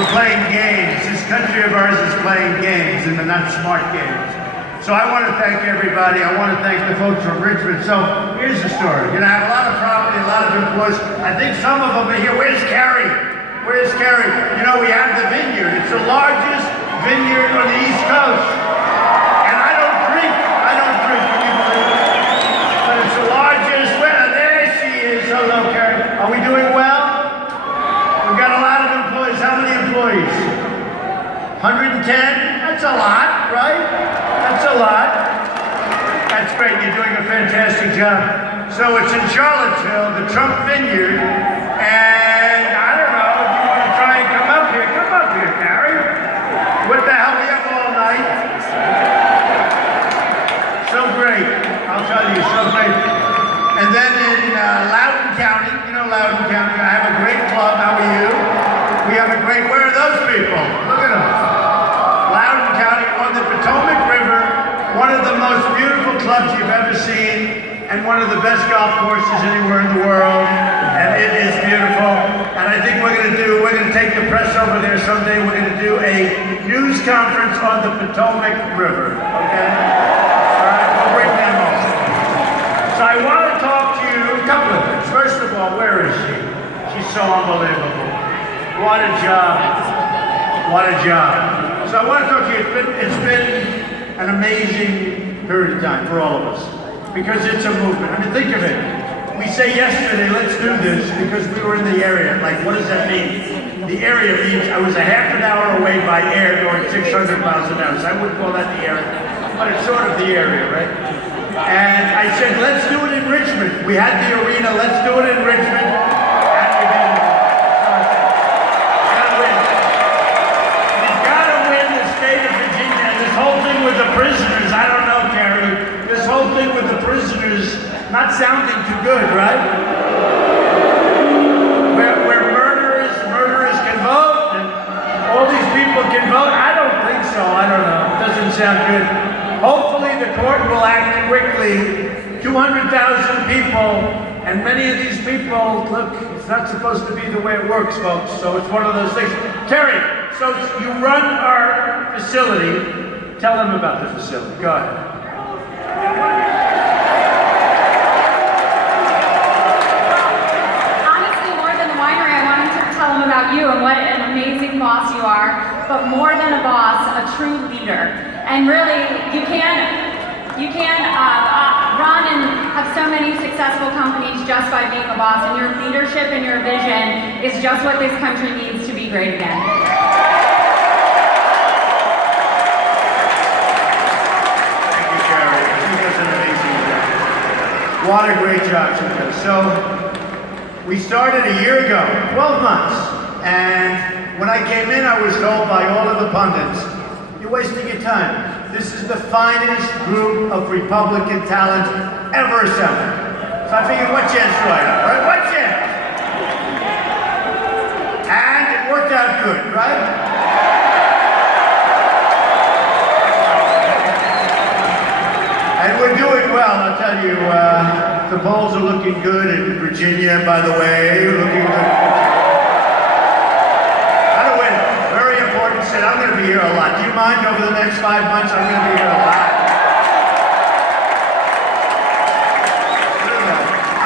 We're playing games. This country of ours is playing games, and they're not smart games. So I want to thank everybody. I want to thank the folks from Richmond. So here's the story. You know, I have a lot of property, a lot of employees. I think some of them are here. Where's Carrie? Where's Carrie? You know, we have the vineyard. It's the largest vineyard on the East Coast. And I don't drink. Can you believe it? But it's the largest. Well, there she is. Hello, Carrie. Are we doing well? We've got a lot of employees. How many employees? 110? That's a lot, right? That's a lot. That's great. You're doing a fantastic job. So it's in Charlottesville, the Trump Vineyard, and I don't know if you want to try and come up here. Come up here, Carrie. What the hell? We up all night? So great. I'll tell you, so great. And then in Loudoun County, you know Loudoun County, I have a great club. How are you? We have a great, where are those people? Look at them. Loudoun County on the Potomac River, one of the most beautiful clubs you've ever seen, and one of the best golf courses anywhere in the world, and it is beautiful. And I think we're going to take the press over there someday. We're going to do a news conference on the Potomac River, okay? All right, we'll bring them over. So I want to talk to you a couple of things. First of all, where is she? She's so unbelievable. What a job. What a job. So I want to talk to you. It's been an amazing period of time for all of us, because it's a movement. I mean, think of it. We say yesterday, let's do this, because we were in the area. Like, what does that mean? The area means I was a half an hour away by air going 600 miles an hour. So I wouldn't call that the area, but it's sort of the area, right? And I said, let's do it in Richmond. We had the arena, let's do it in Richmond. And we did it. Gotta win. We've gotta win the state of Virginia. And this whole thing with the prisoners, I don't know, Carrie. This whole thing with the prisoners not sounding too good, right? Where murderers can vote, and all these people can vote. I don't think so. I don't know. It doesn't sound good. Hopefully the court will act quickly. 200,000 people, and many of these people, look, it's not supposed to be the way it works, folks, so it's one of those things. Terry, so you run our facility. Tell them about the facility. Go ahead. Honestly, more than the winery, I wanted to tell them about you and what an amazing boss you are, but more than a boss, a true leader. And really, you can run and have so many successful companies just by being a boss, and your leadership and your vision is just what this country needs to be great again. Thank you, Carrie. She does an amazing job. What a great job she does. So, we started a year ago, 12 months, and when I came in, I was told by all of the pundits, you're wasting your time. This is the finest group of Republican talent ever assembled. So I figured, what chance do I have, right? What chance? And it worked out good, right? And we're doing well, I'll tell you. The polls are looking good in Virginia, by the way. Looking good. Said, I'm going to be here a lot. Do you mind over the next 5 months? I'm going to be here a lot.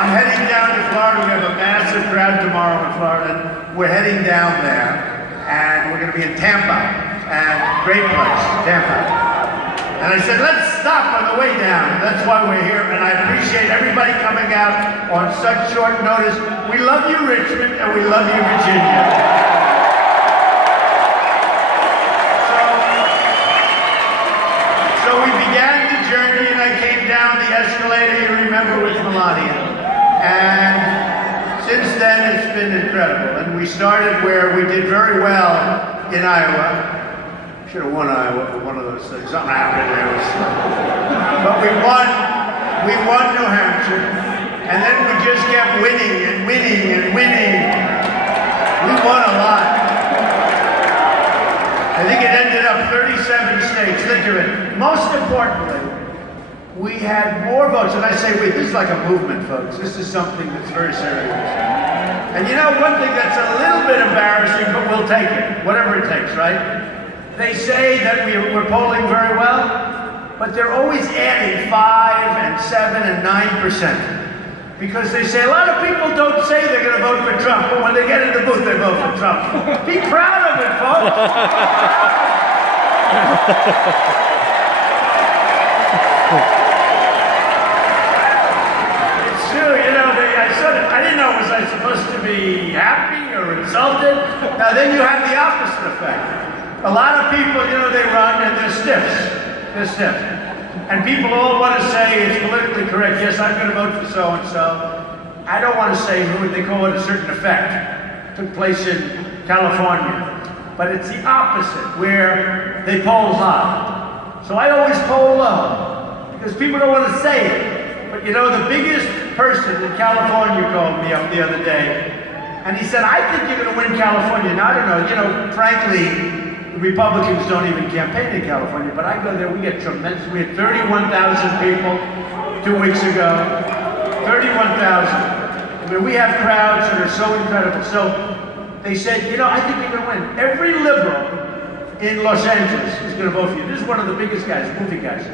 I'm heading down to Florida. We have a massive crowd tomorrow in Florida. We're heading down there, and we're going to be in Tampa. And great place, Tampa. And I said, let's stop on the way down. That's why we're here, and I appreciate everybody coming out on such short notice. We love you, Richmond, and we love you, Virginia. So we began the journey, and I came down the escalator, you remember, with Melania. And since then, it's been incredible. And we started where we did very well in Iowa. Should have won Iowa for one of those things. Something happened there. But we won New Hampshire. And then we just kept winning and winning and winning. We won a lot. I think it ended up 37 states. Think of it. Most importantly, we had more votes. And I say, wait, this is like a movement, folks. This is something that's very serious. And you know, one thing that's a little bit embarrassing, but we'll we'll take it, whatever it takes, right? They say that we're polling very well, but they're always adding 5 and 7 and 9%. Because they say a lot of people don't say they're going to vote for Trump, but when they get in the booth, they vote for Trump. Be proud of it, folks. It's true, you know. I didn't know, was I supposed to be happy or insulted? Now then you have the opposite effect. A lot of people, you know, they run and they're stiffs. They're stiff. And people all want to say it's politically correct. Yes, I'm going to vote for so-and-so. I don't want to say who. They call it a certain effect. Took place in California. But it's the opposite, where they poll high. So I always poll low, because people don't want to say it. But you know, the biggest person in California called me up the other day, and he said, I think you're going to win California. Now, I don't know, you know, frankly, Republicans don't even campaign in California, but I go there, we get tremendous. We had 31,000 people 2 weeks ago. 31,000. I mean, we have crowds that are so incredible. So they said, you know, I think you're going to win. Every liberal in Los Angeles is going to vote for you. This is one of the biggest guys, movie guys.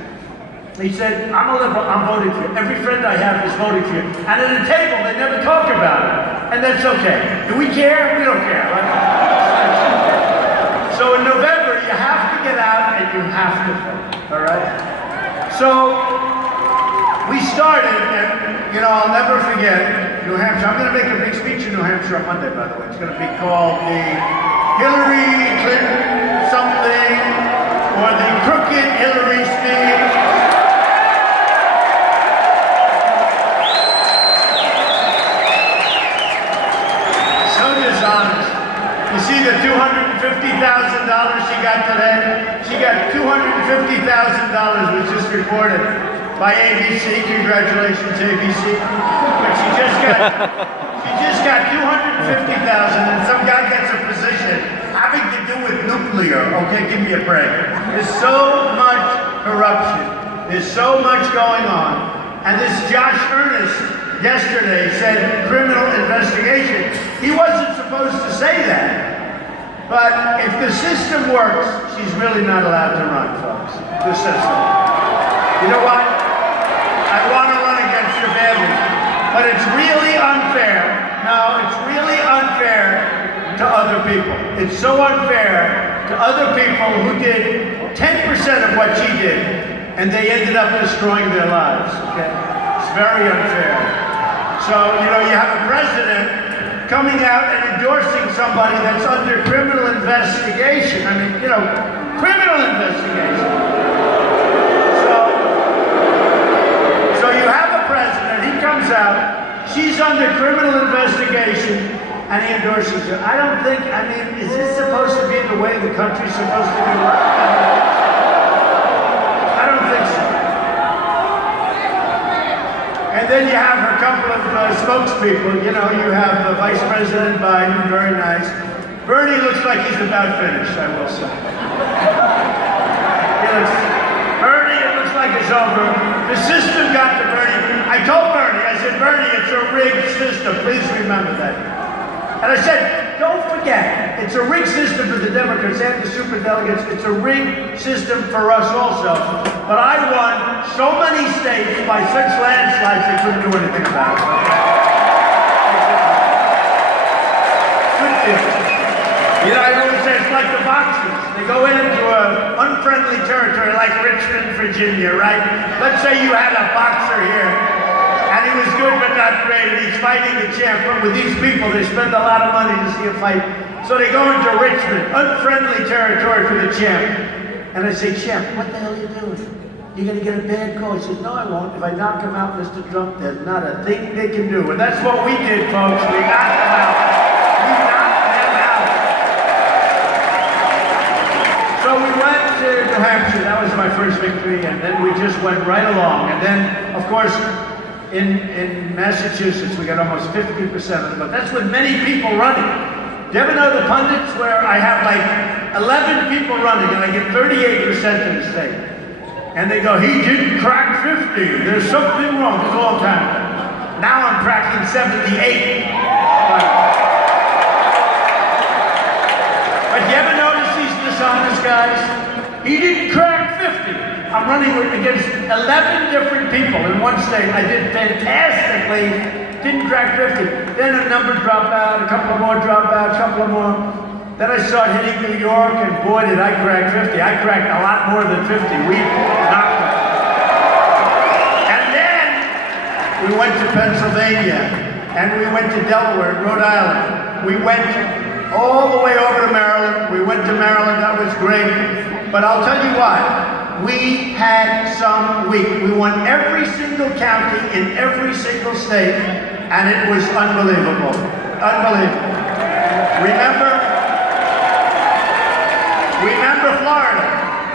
He said, I'm a liberal, I'm voting for you. Every friend I have is voting for you. And at a table, they never talk about it. And that's okay. Do we care? We don't care, right? So in November, you have to get out and you have to vote, all right? So we started, and you know, I'll never forget New Hampshire. I'm going to make a big speech in New Hampshire on Monday, by the way. It's going to be called the Hillary Clinton something, or the Crooked Hillary speech. So dishonest. You see the $250,000 she got today? She got $250,000, was just reported by ABC. Congratulations, ABC. But she just got $250,000, and some guy gets a position having to do with nuclear. Okay, give me a break. There's so much corruption. There's so much going on. And this Josh Earnest yesterday said criminal investigation. He wasn't supposed to say that. But if the system works, she's really not allowed to run, folks. The system. You know what? I want to run against her badly. But it's really unfair. No, it's really unfair to other people. It's so unfair to other people who did 10% of what she did, and they ended up destroying their lives. Okay? It's very unfair. So, you know, you have a president coming out and endorsing somebody that's under criminal investigation. I mean, you know, criminal investigation. So you have a president, he comes out, she's under criminal investigation, and he endorses her. I don't think, I mean, is this supposed to be the way the country's supposed to be run? I don't think so. And then you have a couple of spokespeople. You know, you have Vice President Biden, very nice. Bernie looks like he's about finished, I will say. Bernie, it looks like it's over. The system got to Bernie. I told Bernie, I said, Bernie, it's a rigged system. Please remember that. And I said, don't forget, it's a rigged system for the Democrats and the superdelegates. It's a rigged system for us also. But I won so many states by such landslides they couldn't do anything about it. Good deal. You know, I always say it's like the boxers. They go into an unfriendly territory like Richmond, Virginia, right? Let's say you had a boxer here, and he was good but not great, and he's fighting the champ. But with these people, they spend a lot of money to see a fight. So they go into Richmond, unfriendly territory for the champ. And I say, champ, what the hell are you doing? You're going to get a bad call. He says, no, I won't. If I knock him out, Mr. Trump, there's not a thing they can do. And that's what we did, folks. We knocked him out. We knocked him out. So we went to New Hampshire. That was my first victory. And then we just went right along. And then, of course, in Massachusetts, we got almost 50% of them. But that's with many people running. Do you ever know the pundits where I have like 11 people running and I get 38% in the state? And they go, he didn't crack 50. There's something wrong. It's a long time. Now I'm cracking 78. guys. He didn't crack 50. I'm running against 11 different people in one state. I did fantastically, didn't crack 50. Then a number dropped out, a couple more dropped out, a couple more. Then I started hitting New York, and boy, did I crack 50. I cracked a lot more than 50. We knocked it. And then we went to Pennsylvania, and we went to Delaware and Rhode Island. We went all the way over to Maryland. We went to Maryland, that was great. But I'll tell you what. We had some week. We won every single county in every single state, and it was unbelievable. Unbelievable. Remember Florida.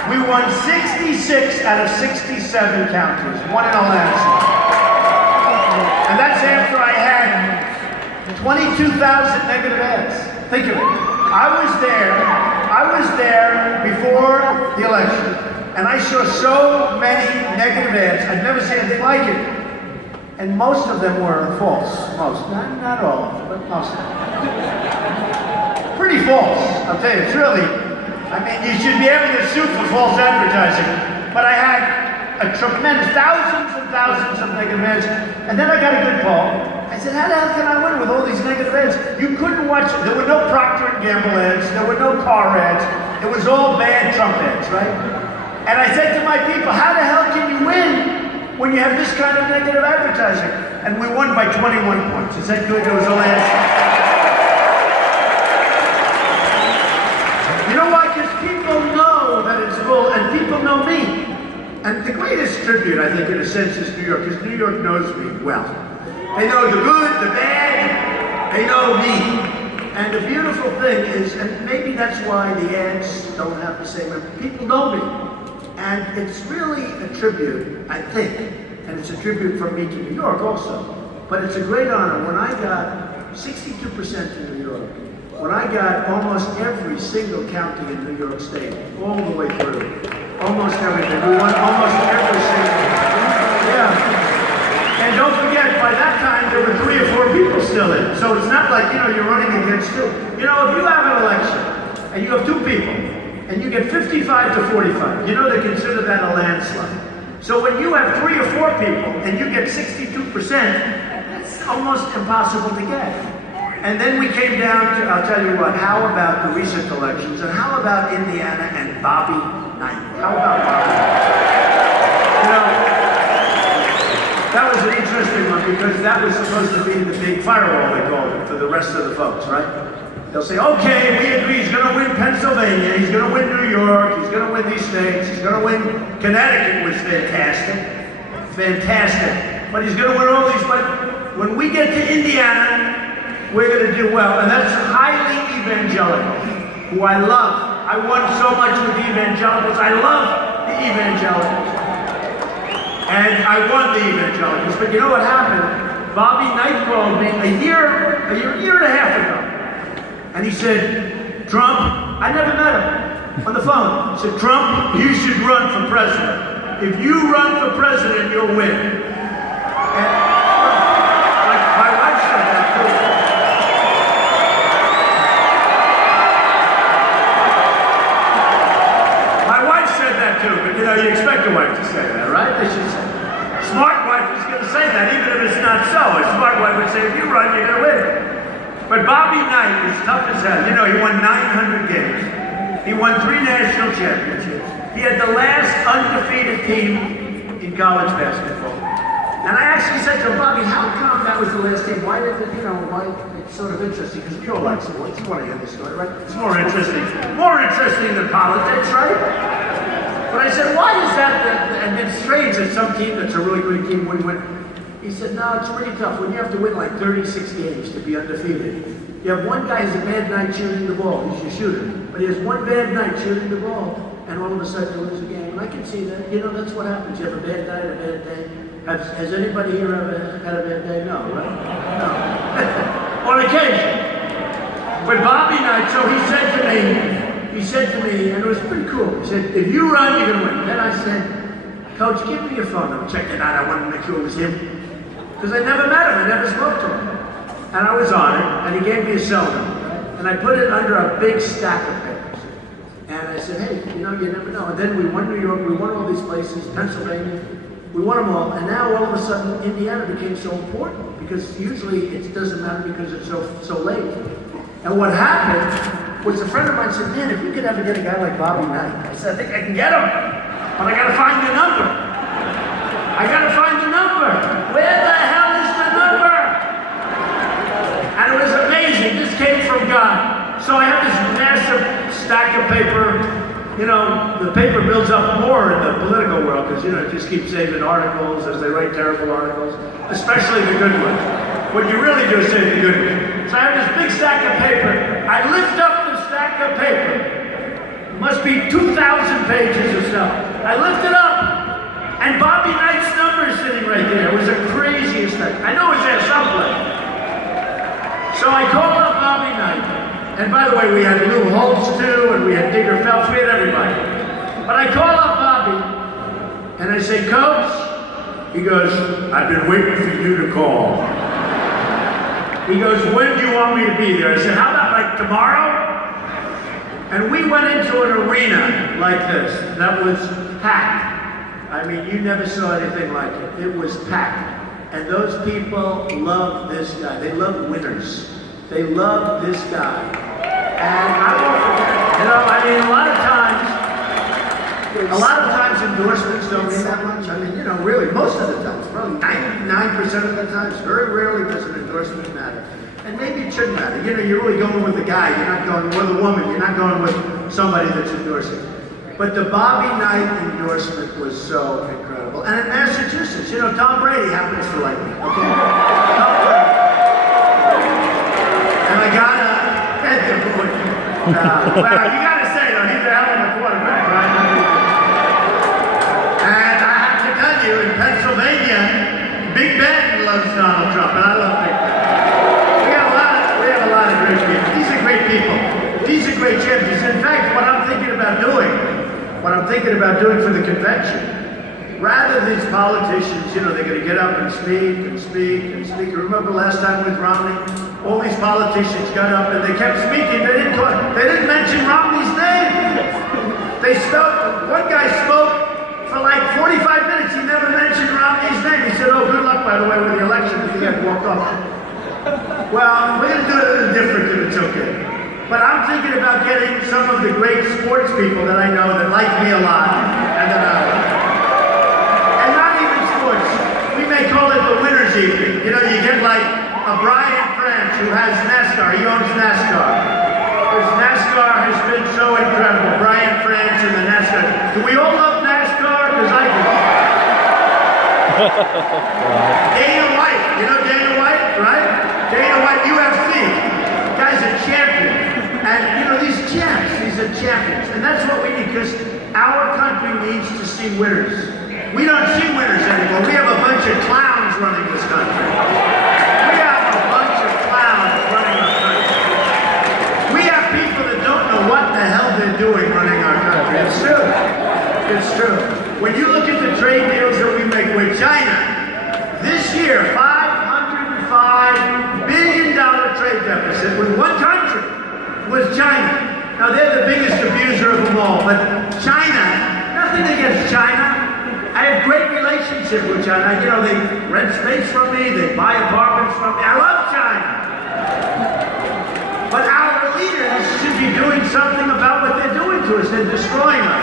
We won 66 out of 67 counties, one in a landslide. And that's after I had 22,000 negative ads. Think of it. I was there before the election. And I saw so many negative ads. I've never seen anything like it. And most of them were false. Most. Not all of them, but most of them. Pretty false. I'll tell you, it's really, I mean, you should be able to sue for false advertising. But I had a tremendous, thousands and thousands of negative ads. And then I got a good call. I said, how the hell can I win with all these negative ads? You couldn't watch it. There were no Procter & Gamble ads. There were no car ads. It was all bad Trump ads, right? And I said to my people, how the hell can you win when you have this kind of negative advertising? And we won by 21 points. Is that good? It was a landslide. You know why? Because people know that it's bull, and people know me. And the greatest tribute, I think, in a sense, is New York, because New York knows me well. They know the good, the bad, they know me. And the beautiful thing is, and maybe that's why the ads don't have the same, people know me. And it's really a tribute, I think, and it's a tribute from me to New York also. But it's a great honor. When I got 62% in New York, when I got almost every single county in New York State, all the way through, almost everything. We won almost every single. Yeah. And don't forget, by that time, there were 3 or 4 people still in. So it's not like, you're running against 2. If you have an election, and you have 2 people, and you get 55 to 45, they consider that a landslide. So when you have 3 or 4 people, and you get 62%, that's almost impossible to get. And then we came down to, I'll tell you what, how about the recent elections, and how about Indiana and Bobby Knight? How about Bobby Knight? That was an interesting one, because that was supposed to be the big firewall, they called it, for the rest of the folks, right? They'll say, okay, we agree, he's going to win Pennsylvania, he's going to win New York, he's going to win these states, he's going to win Connecticut, was fantastic. But he's going to win all these, but when we get to Indiana, we're going to do well. And that's highly evangelical, who I love. I won so much with the evangelicals. I love the evangelicals. And I won the evangelicals. But you know what happened? Bobby Knight called me a year and a half ago. And he said, Trump, I never met him, on the phone. He said, Trump, you should run for president. If you run for president, you'll win. And my wife said that too. My wife said that too, but you expect a wife to say that, right? They should say. Smart wife is going to say that, even if it's not so. A smart wife would say, if you run, you're going to win. But Bobby Knight is tough as hell. He won 900 games. He won 3 national championships. He had the last undefeated team in college basketball. And I actually said to him, Bobby, how come that was the last team? Why did it, why? It's sort of interesting, because we all like sports. You want to hear this story, right? It's more interesting. More interesting than politics, right? But I said, why is that? And it's strange that some team that's a really great team wouldn't win. He said, no, it's pretty tough. When you have to win like 36 games to be undefeated, you have one guy who's a bad night shooting the ball. He's your shooter. But he has one bad night shooting the ball, and all of a sudden you lose a game. And I can see that. That's what happens. You have a bad night, a bad day. Has anybody here ever had a bad day? No, right? No. On occasion. But Bobby Knight, so he said to me, and it was pretty cool. He said, if you run, you're going to win. Then I said, Coach, give me your phone number. Check it out. I wanted to make sure it was him. Because I never met him, I never spoke to him. And I was honored, and he gave me a cell number. And I put it under a big stack of papers. And I said, hey, you never know. And then we won New York, we won all these places, Pennsylvania, we won them all. And now all of a sudden, Indiana became so important because usually it doesn't matter because it's so late. And what happened was a friend of mine said, man, if we could ever get a guy like Bobby Knight. I said, I think I can get him, but I gotta find the number. I gotta find the number. Where the hell is the number? And it was amazing. This came from God. So I have this massive stack of paper. The paper builds up more in the political world because, it just keeps saving articles as they write terrible articles, especially the good ones. What you really do is save the good ones. So I have this big stack of paper. I lift up the stack of paper. It must be 2,000 pages or so. I lift it up, and Bobby Knight's number is sitting right there. It was the craziest thing. I know it's there someplace. So I call up Bobby Knight. And by the way, we had Lou Holtz too, and we had Digger Phelps, we had everybody. But I call up Bobby, and I say, Coach, he goes, I've been waiting for you to call. He goes, when do you want me to be there? I said, how about like tomorrow? And we went into an arena like this that was packed. I mean, you never saw anything like it. It was packed. And those people love this guy. They love winners. They love this guy. And I won't forget, a lot of times endorsements don't mean that much. I mean, really, most of the times, probably 99% of the times, very rarely does an endorsement matter. And maybe it shouldn't matter. You're really going with the guy. You're not going with a woman. You're not going with somebody that's endorsing. But the Bobby Knight endorsement was so incredible. And in Massachusetts, Tom Brady happens to like me. Okay? Tom Brady. And I gotta, well, you gotta say though, he's a hell of a quarterback, right? And I have to tell you, in Pennsylvania, Big Ben loves Donald Trump, and I love Big Ben. We have a lot of great people. These are great people. These are great champions. In fact, what I'm thinking about doing for the convention, rather than these politicians, they're going to get up and speak and speak and speak. Remember last time with Romney? All these politicians got up and they kept speaking. They didn't mention Romney's name. One guy spoke for like 45 minutes. He never mentioned Romney's name. He said, oh, good luck, by the way, with the election. And he had walked off. Well, we're going to do it a little different if it's okay. But I'm thinking about getting some of the great sports people that I know that like me a lot. And not even sports. We may call it the winner's evening. You get like a Brian France who has NASCAR. He owns NASCAR. Because NASCAR has been so incredible. Brian France and the NASCAR. Do we all love NASCAR? Because I do. Dana White. Dana White, right? Dana White, UFC. Guy's a champion. And these champs, these are champions. And that's what we need, because our country needs to see winners. We don't see winners anymore. We have a bunch of clowns running this country. We have a bunch of clowns running our country. We have people that don't know what the hell they're doing running our country. It's true. It's true. When you look at the trade deals that we make with China, this year, $505 billion trade deficit with one country was China. Now they're the biggest abuser of them all, but China, nothing against China. I have great relationship with China. They rent space from me, they buy apartments from me. I love China. But our leaders should be doing something about what they're doing to us. They're destroying us.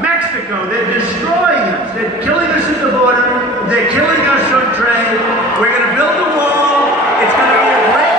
Mexico, they're destroying us. They're killing us at the border. They're killing us on trade. We're going to build a wall. It's going to be a great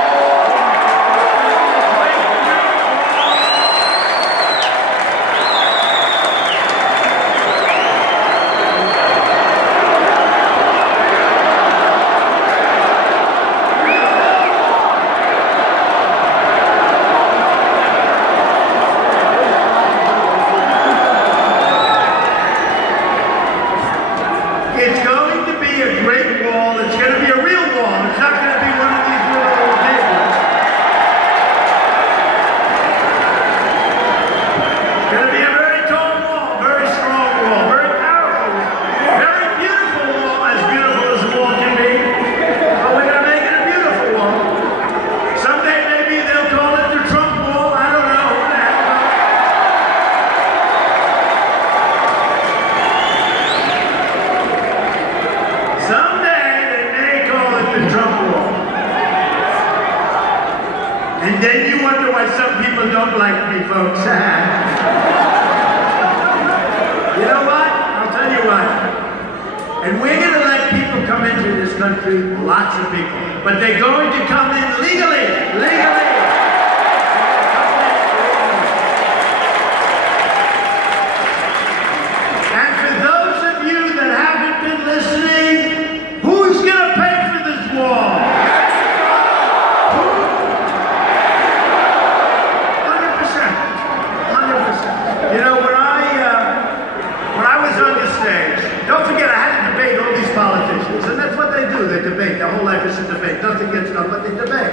It's going to be a great wall. It's going to be a real wall. It's not going to be one of these little don't like me, folks. You know what? I'll tell you what. And we're going to let people come into this country, lots of people. But they're going to come in legally. Legally. And for those of you that haven't been listening, who's going to pay for this wall? 100%. You know, when I was on the stage, don't forget I had to debate all these politicians, and that's what they do. They debate. Their whole life is a debate. Nothing gets done, but they debate.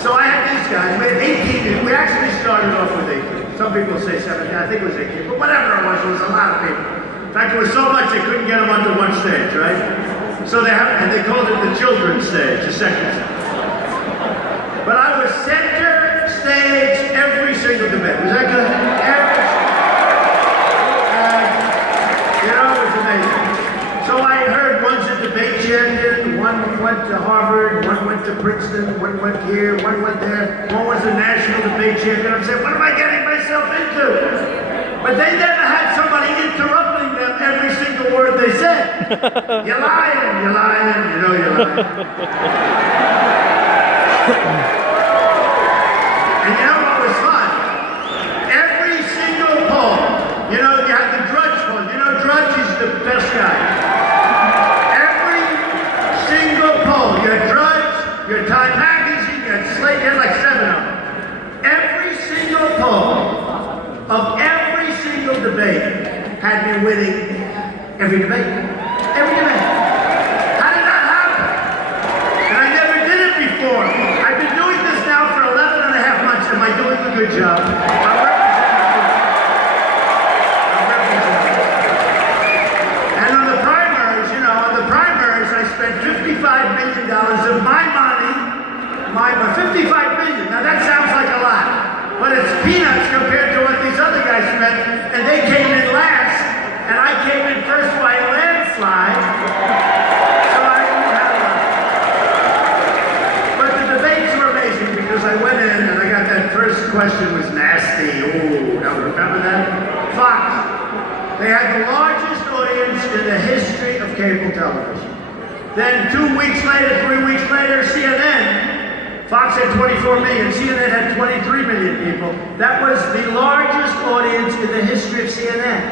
So I had these guys. We had 18. We actually started off with 18. Some people say 17. I think it was 18. But whatever it was a lot of people. In fact, it was so much they couldn't get them onto one stage, right? So they called it the children's stage, the second stage. But I was center stage every single debate. Was that good? Every you know, it was amazing. So I heard one's a debate champion, one went to Harvard, one went to Princeton, one went here, one went there, one was a national debate champion. I'm saying, what am I getting myself into? But they never had somebody interrupting them every single word they said. You're lying, you know you're lying. And you know what was fun? Every single poll, you know, you had the Drudge poll. You know, Drudge is the best guy. Every single poll, you had Drudge, you had Time Magazine, you had Slate, you had like 7 of them. Every single poll of every single debate had me winning every debate. Every debate. How did that happen? And I never did it before. I've been doing this now for 11 and a half months. Am I doing a good job? I'm representing. And on the primaries, you know, I spent $55 million of my money, $55 million. Now that sounds like a lot, but it's peanuts compared to what these other guys spent, and they came in last, and I came in first by a landslide, so I didn't have a lot. But the debates were amazing because I went in and I got that first question was nasty. Oh, remember that? Fox. They had the largest audience in the history of cable television. Then 2 weeks later, 3 weeks later, CNN, Fox had 24 million, CNN had 23 million people. That was the largest audience in the history of CNN.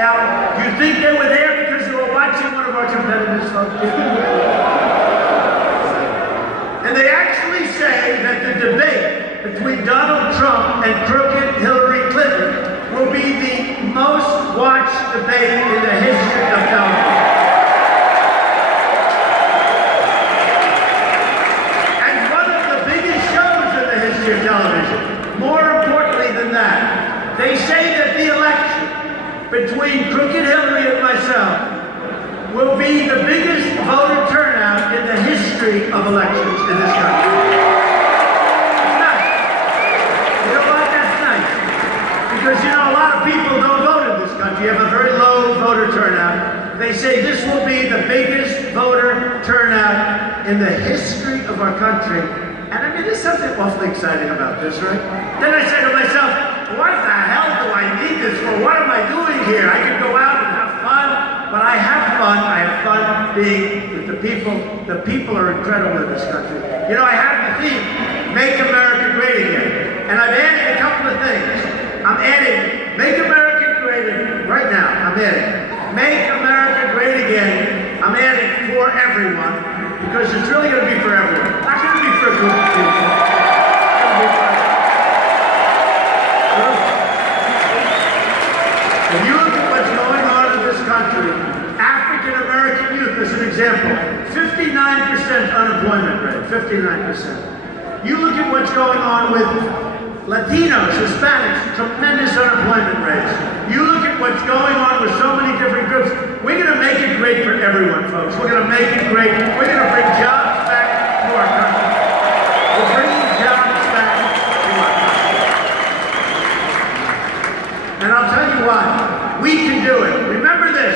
Now, you think they were there because they were watching one of our competitors, folks? And they actually say that the debate between Donald Trump and crooked Hillary Clinton will be the most watched debate in the history of television. And one of the biggest shows in the history of television. More importantly than that, they say that the election between crooked Hillary and myself will be the biggest voter turnout in the history of elections in this country. It's nice. You know what? That's nice. Because, you know, a lot of people don't vote in this country. You have a very low voter turnout. They say this will be the biggest voter turnout in the history of our country. And I mean, there's something awfully exciting about this, right? Then I say to myself, what the hell do I need this for? What am I doing here? I could go out and have fun, but I have fun. I have fun being with the people. The people are incredible in this country. You know, I have the theme, Make America Great Again. And I've added a couple of things. I'm adding, Make America Great Again. Right now, I'm adding, Make America Great Again. I'm adding for everyone, because it's really going to be for everyone. Not going to be for a group of people. If you look at what's going on in this country, African American youth, as an example, 59% unemployment rate, 59%. You look at what's going on with Latinos, Hispanics, tremendous unemployment rates. You look at what's going on with so many different groups. We're going to make it great for everyone, folks. We're going to make it great. We're going to bring jobs back to our country. We're bringing jobs back to our country. And I'll tell you what, we can do it. Remember this,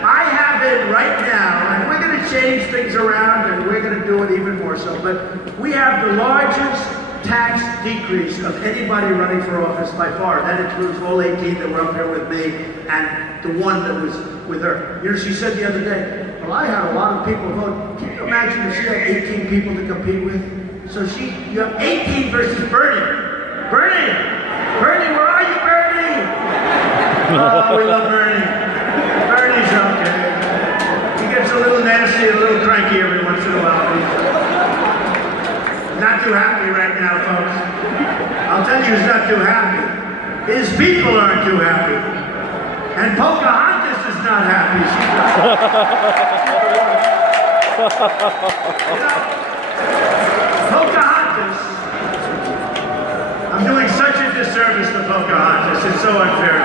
I have it right now, and we're going to change things around, and we're going to do it even more so, but we have the largest tax decrease of anybody running for office by far. That includes all 18 that were up here with me and the one that was with her. You know, she said the other day, well, I had a lot of people vote. Can you imagine if she had 18 people to compete with? So you have 18 versus Bernie. Bernie, where are you, Bernie? Oh, we love Bernie. Bernie's okay. He gets a little nasty and a little cranky every once in a while. Not too happy right now, folks. I'll tell you he's not too happy. His people aren't too happy. And Pocahontas is not happy. You know, Pocahontas, I'm doing such a disservice to Pocahontas. It's so unfair.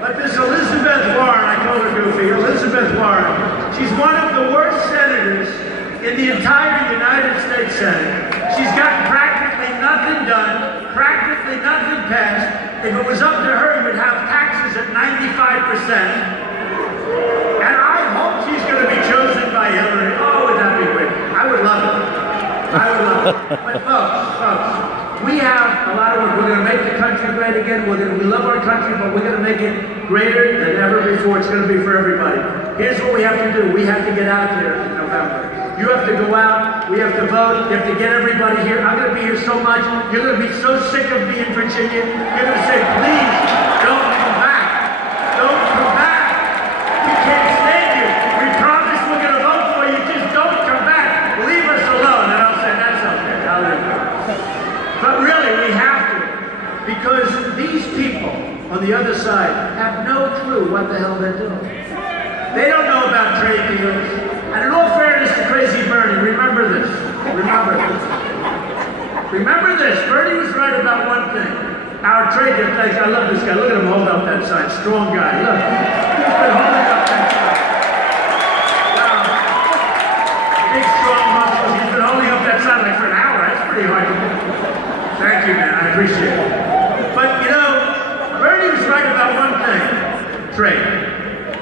But this Elizabeth Warren, I call her Goofy, Elizabeth Warren, she's one of the worst senators in the entire United States Senate. She's got practically nothing done, practically nothing passed. If it was up to her, you'd have taxes at 95%. And I hope she's going to be chosen by Hillary. Oh, would that be great? I would love it. I would love it. But folks, we have a lot of work. We're going to make the country great again. We love our country, but we're going to make it greater than ever before. It's going to be for everybody. Here's what we have to do. We have to get out there in November. You have to go out, we have to vote, you have to get everybody here. I'm going to be here so much, you're going to be so sick of me in Virginia. You're going to say, please, don't come back. Don't come back. We can't stand you. We promise we're going to vote for you, just don't come back. Leave us alone. And I'll say, that's okay. I'll leave it. But really, we have to. Because these people on the other side have no clue what the hell they're doing. They don't know about trade deals. And in all fairness to Crazy Bernie, remember this. Remember this. Bernie was right about one thing. Our trade deal, thanks. I love this guy. Look at him hold up that sign. Strong guy. Look. He's been holding up that sign. Wow. Big, strong muscles. He's been holding up that sign like for an hour. That's pretty hard to do. Thank you, man. I appreciate it. But, you know, Bernie was right about one thing. Trade.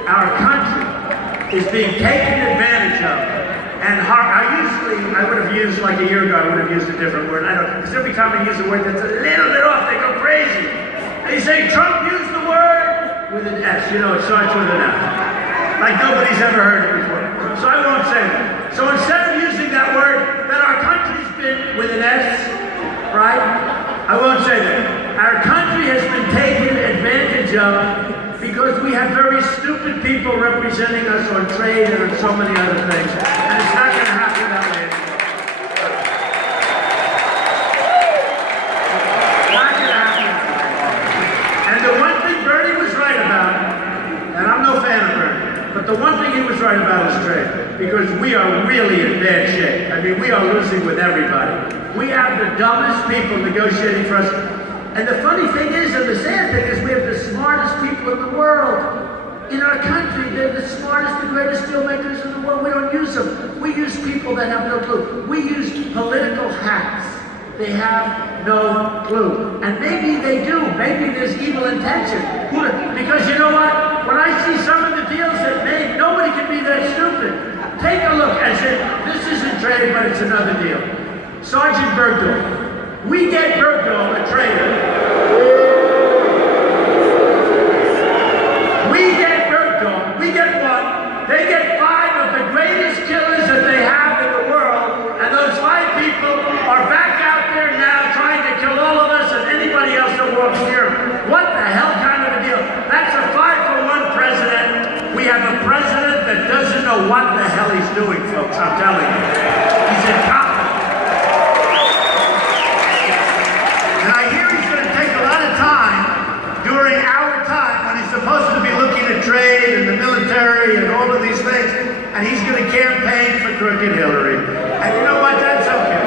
Our country is being taken advantage of. And I would have used, like a year ago, I would have used a different word. I don't, because every time I use a word that's a little bit off, they go crazy. They say, Trump used the word with an S. You know, it starts with an F. Like nobody's ever heard it before. So I won't say that. So instead of using that word that our country's been with an S, right? I won't say that. Our country has been taken advantage of because we have very stupid people representing us on trade and on so many other things. And it's not going to happen that way anymore. Not going to happen. And the one thing Bernie was right about, and I'm no fan of Bernie, but the one thing he was right about is trade. Because we are really in bad shape. I mean, we are losing with everybody. We have the dumbest people negotiating for us. And the funny thing is, and the sad thing is, we have the smartest people in the world. In our country, they're the smartest, the greatest deal makers in the world. We don't use them. We use people that have no clue. We use political hacks. They have no clue. And maybe they do. Maybe there's evil intention. Because you know what? When I see some of the deals that made, nobody can be that stupid. Take a look and say, this isn't trade, but it's another deal. Sergeant Bergdorf. We get Bergdorf, a traitor. We get Bergdorf. We get what? They get 5 of the greatest killers that they have in the world, and those 5 people are back out there now trying to kill all of us and anybody else that walks near them. What the hell kind of a deal? That's a 5-for-1 president. We have a president that doesn't know what the hell he's doing, folks. I'm telling you. He's incompetent. And I hear he's going to take a lot of time during our time when he's supposed to be looking at trade and the military and all of these things, and he's going to campaign for crooked Hillary. And you know what? That's okay.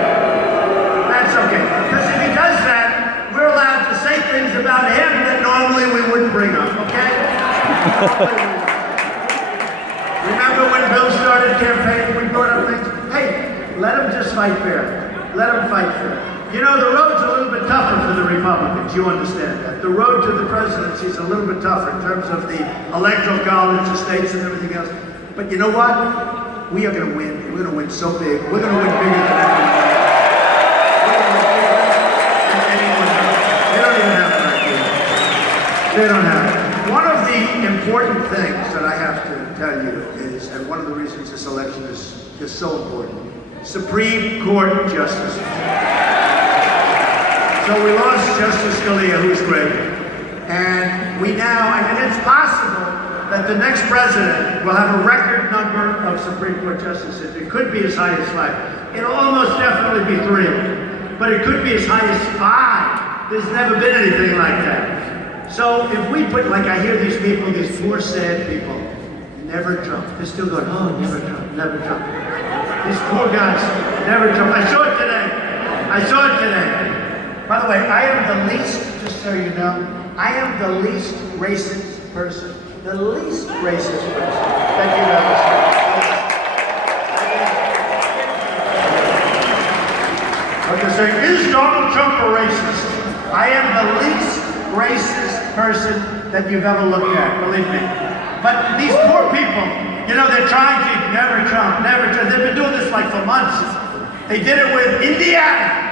That's okay. Because if he does that, we're allowed to say things about him that normally we wouldn't bring up, okay? Remember when Bill started campaigning, we brought up things, hey, let him just fight fair. Let him fight fair. You know, the road's a little bit tougher for the Republicans. You understand that. The road to the presidency is a little bit tougher in terms of the electoral college, the states, and everything else. But you know what? We are going to win. We're going to win so big. We're going to win bigger than anyone else. They don't have it. One of the important things that I have to tell you is, and one of the reasons this election is so important, Supreme Court justice. So we lost Justice Scalia, who's great. And we now, I mean, it's possible that the next president will have a record number of Supreme Court justices. It could be as high as 5. It'll almost definitely be 3. But it could be as high as 5. There's never been anything like that. So if we put, like I hear these people, these poor sad people, never Trump. They're still going, oh, never Trump, never Trump. These poor guys, never Trump. I saw it today. I saw it today. By the way, I am the least, just so you know, I am the least racist person, the least racist person that you've ever seen. Okay, so is Donald Trump a racist? I am the least racist person that you've ever looked at, believe me. But these poor people, you know, they're trying to never Trump, never Trump. They've been doing this like for months. They did it with Indiana.